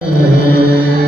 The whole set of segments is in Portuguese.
Música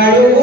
माझा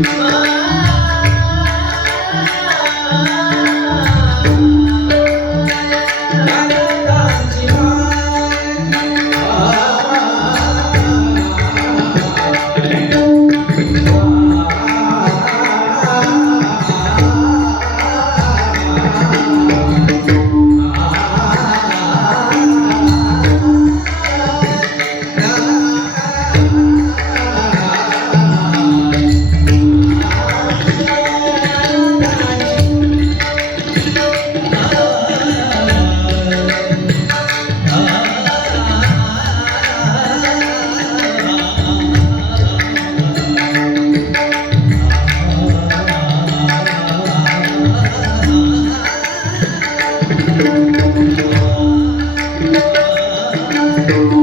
Bye. Música